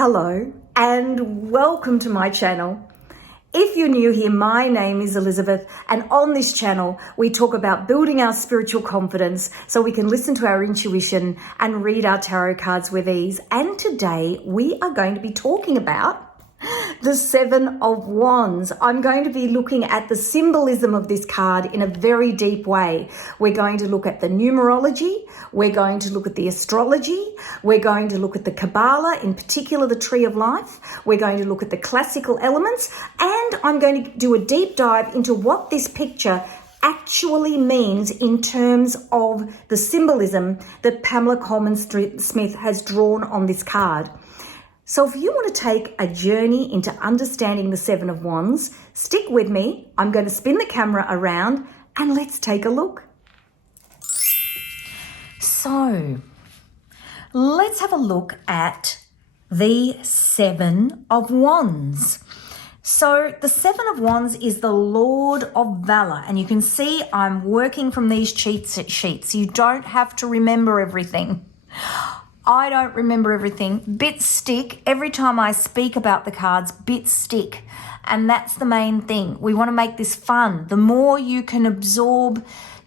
Hello and welcome to my channel. If you're new here, my name is Elizabeth, and on this channel we talk about building our spiritual confidence so we can listen to our intuition and read our tarot cards with ease. And today we are going to be talking about the Seven of Wands. I'm going to be looking at the symbolism of this card in a very deep way. We're going to look at the numerology. We're going to look at the astrology. We're going to look at the Kabbalah, in particular the Tree of Life. We're going to look at the classical elements. And I'm going to do a deep dive into what this picture actually means in terms of the symbolism that Pamela Coleman-Smith has drawn on this card. So if you want to take a journey into understanding the Seven of Wands, stick with me. I'm going to spin the camera around and let's take a look. So let's have a look at the Seven of Wands. So the Seven of Wands is the Lord of Valor, and you can see I'm working from these cheat sheets. You don't have to remember everything. I don't remember everything. Bits stick. Every time I speak about the cards, bits stick. And that's the main thing. We want to make this fun. The more you can absorb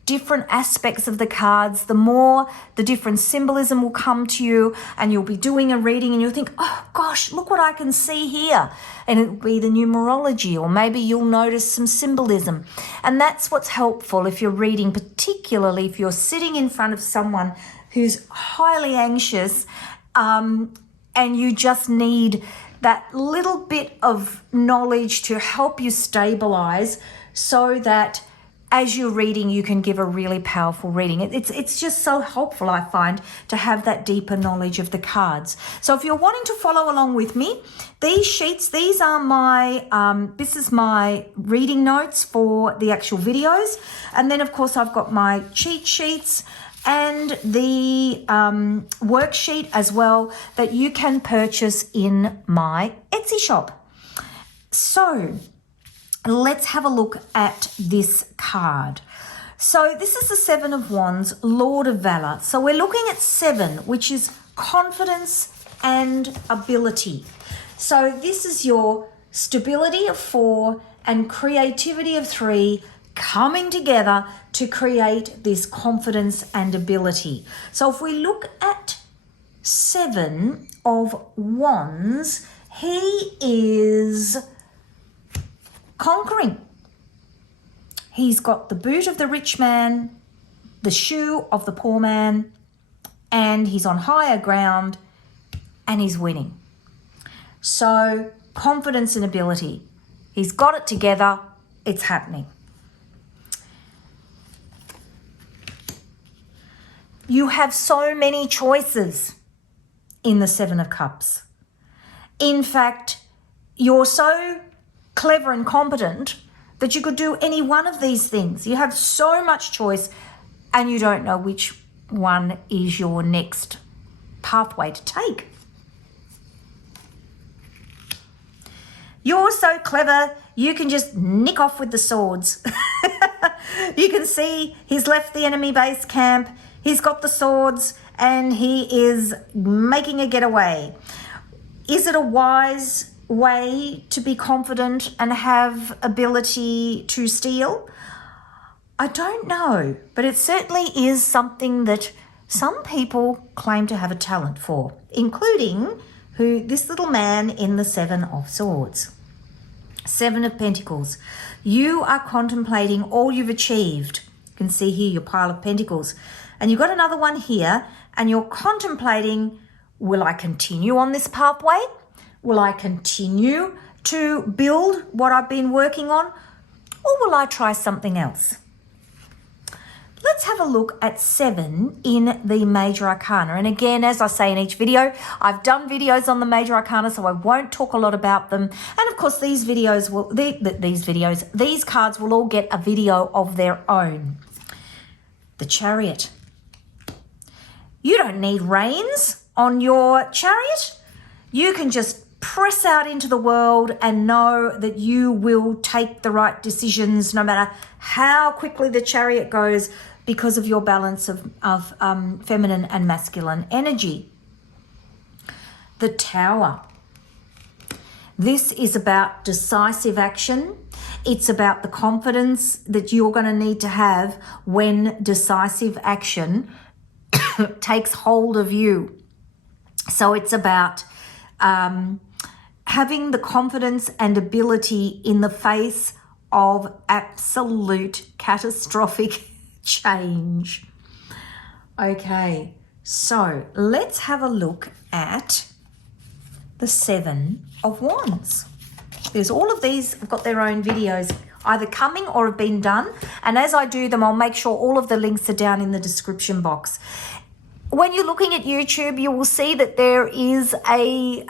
different aspects of the cards, the more the different symbolism will come to you, and you'll be doing a reading and you'll think, oh gosh, look what I can see here. And it'll be the numerology, or maybe you'll notice some symbolism. And that's what's helpful if you're reading, particularly if you're sitting in front of someone who's highly anxious, and you just need that little bit of knowledge to help you stabilize so that as you're reading, you can give a really powerful reading. It's just so helpful, I find, to have that deeper knowledge of the cards. So if you're wanting to follow along with me, these sheets, these are my, this is my reading notes for the actual videos. And then, of course, I've got my cheat sheets and the worksheet as well that you can purchase in my Etsy shop. So let's have a look at this card. So this is the Seven of Wands, Lord of Valor. So we're looking at 7, which is confidence and ability. So this is your stability of 4 and creativity of 3 coming together to create this confidence and ability. So if we look at 7 of Wands, he is conquering. He's got the boot of the rich man, the shoe of the poor man, and he's on higher ground and he's winning. So confidence and ability. He's got it together. It's happening. You have so many choices in the Seven of Cups. In fact, you're so clever and competent that you could do any one of these things. You have so much choice and you don't know which one is your next pathway to take. You're so clever, you can just nick off with the swords. You can see he's left the enemy base camp. He's got the swords and he is making a getaway. Is it a wise way to be confident and have ability to steal? I don't know, but it certainly is something that some people claim to have a talent for, including this little man in the Seven of Swords. 7 of Pentacles. You are contemplating all you've achieved. You can see here your pile of Pentacles. And you've got another one here, and you're contemplating, will I continue on this pathway? Will I continue to build what I've been working on? Or will I try something else? Let's have a look at 7 in the Major Arcana. And again, as I say in each video, I've done videos on the Major Arcana, so I won't talk a lot about them. And of course, these cards will all get a video of their own. The Chariot. You don't need reins on your chariot. You can just press out into the world and know that you will take the right decisions no matter how quickly the chariot goes, because of your balance of feminine and masculine energy. The Tower. This is about decisive action. It's about the confidence that you're going to need to have when decisive action takes hold of you. So it's about having the confidence and ability in the face of absolute catastrophic change. Okay, so let's have a look at the Seven of Wands. There's all of these have got their own videos either coming or have been done, and as I do them, I'll make sure all of the links are down in the description box. When you're looking at YouTube, you will see that there is a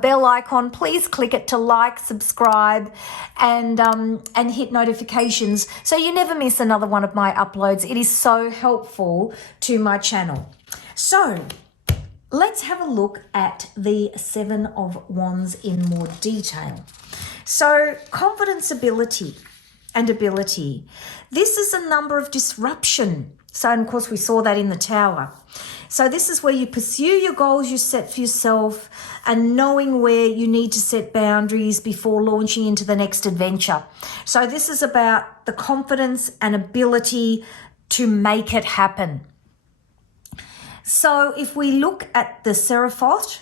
bell icon. Please click it to like, subscribe, and hit notifications so you never miss another one of my uploads. It is so helpful to my channel. So let's have a look at the Seven of Wands in more detail. So confidence, ability, and ability. This is a number of disruption. So, and of course, we saw that in the Tower. So this is where you pursue your goals you set for yourself and knowing where you need to set boundaries before launching into the next adventure. So this is about the confidence and ability to make it happen. So if we look at the Seraphot,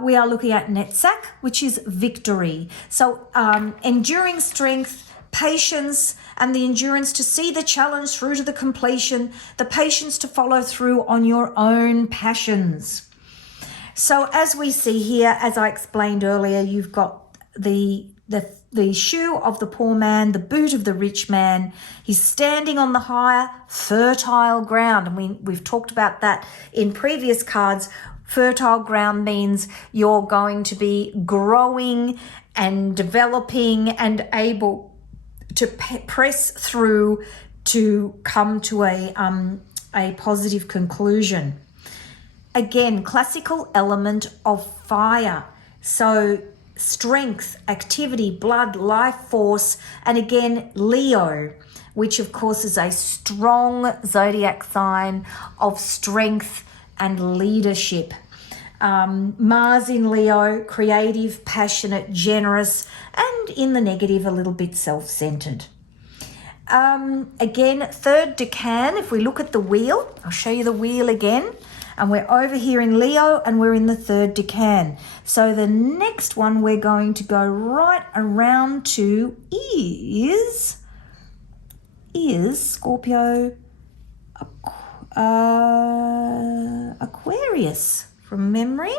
we are looking at Netzach, which is victory. So enduring strength, patience, and the endurance to see the challenge through to the completion, the patience to follow through on your own passions. So as we see here, as I explained earlier, you've got the shoe of the poor man, the boot of the rich man. He's standing on the higher, fertile ground. And we've talked about that in previous cards. Fertile ground means you're going to be growing and developing and able to press through to come to a positive conclusion. Again, classical element of fire. So strength, activity, blood, life force, and again, Leo, which of course is a strong zodiac sign of strength and leadership. Mars in Leo, creative, passionate, generous, and in the negative, a little bit self-centered. Again, third decan, if we look at the wheel, I'll show you the wheel again, and we're over here in Leo and we're in the third decan. So the next one we're going to go right around to is Scorpio, Aquarius. From memory.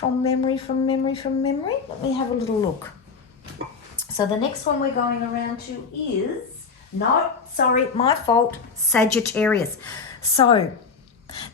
Let me have a little look. So the next one we're going around to is, no, sorry, my fault, Sagittarius. So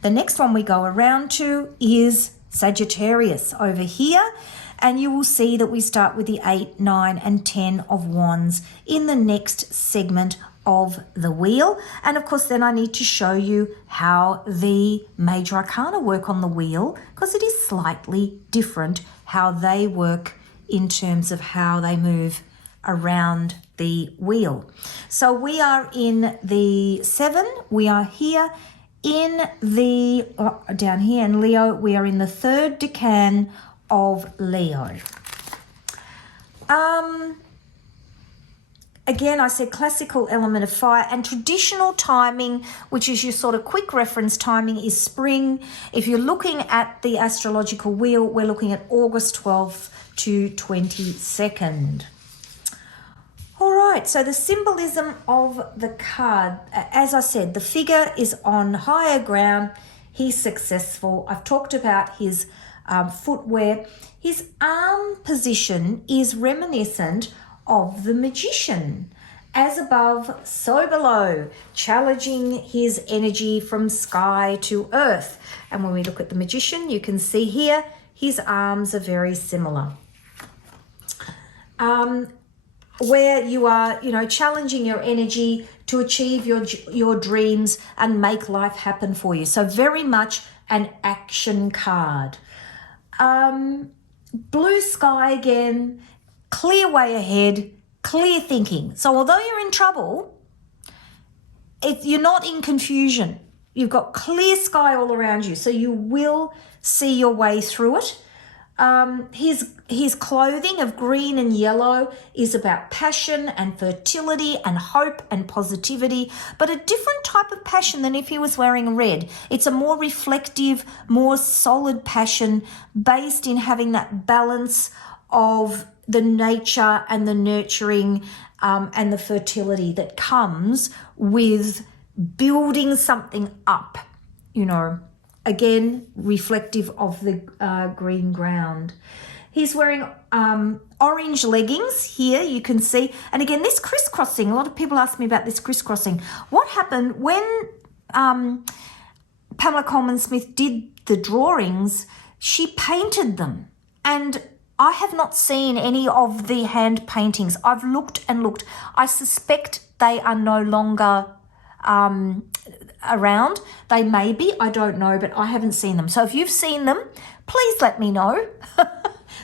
the next one we go around to is Sagittarius over here. And you will see that we start with the 8, 9, and 10 of Wands in the next segment of the wheel. And of course, then I need to show you how the major arcana work on the wheel, because it is slightly different how they work in terms of how they move around the wheel. So we are in the 7, we are here in the, down here in Leo, we are in the third decan of Leo. Again, I said classical element of fire, and traditional timing, which is your sort of quick reference timing, is spring. If you're looking at the astrological wheel, we're looking at August 12th to 22nd. All right, so the symbolism of the card, as I said, the figure is on higher ground. He's successful. I've talked about his footwear. His arm position is reminiscent of the magician. As above, so below, challenging his energy from sky to earth. And when we look at the magician, you can see here, his arms are very similar. Where you are, challenging your energy to achieve your dreams and make life happen for you. So very much an action card. Blue sky again, clear way ahead, clear thinking. So although you're in trouble, you're not in confusion. You've got clear sky all around you, so you will see your way through it. His clothing of green and yellow is about passion and fertility and hope and positivity, but a different type of passion than if he was wearing red. It's a more reflective, more solid passion based in having that balance of the nature and the nurturing and the fertility that comes with building something up, you know, again, reflective of the green ground. He's wearing orange leggings here, you can see. And again, this crisscrossing, a lot of people ask me about this crisscrossing. What happened when Pamela Coleman Smith did the drawings, she painted them. And I have not seen any of the hand paintings. I've looked and looked. I suspect they are no longer around. They may be, I don't know, but I haven't seen them. So if you've seen them, please let me know.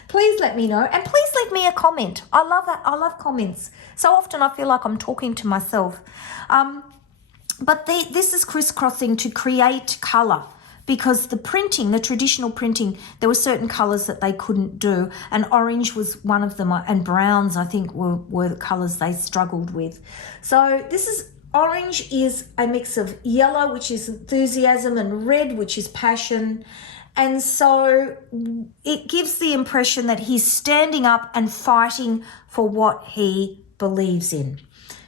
Please let me know, and please leave me a comment. I love that. I love comments. So often I feel like I'm talking to myself. But this is crisscrossing to create colour, because the printing, the traditional printing, there were certain colours that they couldn't do, and orange was one of them, and browns, I think, were the colours they struggled with. So this is orange is a mix of yellow, which is enthusiasm, and red, which is passion. And so it gives the impression that he's standing up and fighting for what he believes in.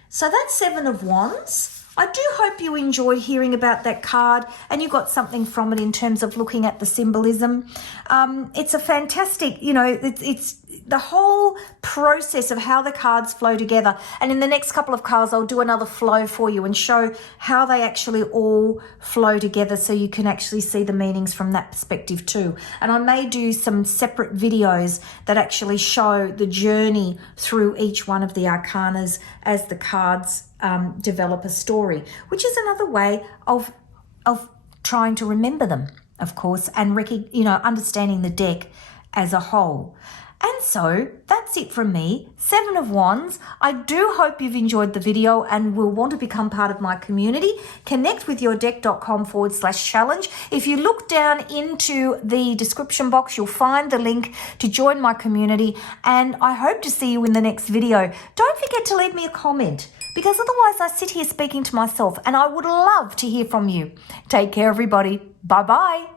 So that's Seven of Wands. I do hope you enjoyed hearing about that card and you got something from it in terms of looking at the symbolism. It's a fantastic, you know, it's the whole process of how the cards flow together. And in the next couple of cards, I'll do another flow for you and show how they actually all flow together, so you can actually see the meanings from that perspective too. And I may do some separate videos that actually show the journey through each one of the arcanas as the cards develop a story, which is another way of trying to remember them, of course, and understanding the deck as a whole. And so that's it from me, Seven of Wands. I do hope you've enjoyed the video and will want to become part of my community. Connect with yourdeck.com/challenge. If you look down into the description box, you'll find the link to join my community, and I hope to see you in the next video. Don't forget to leave me a comment, because otherwise I sit here speaking to myself, and I would love to hear from you. Take care, everybody. Bye-bye.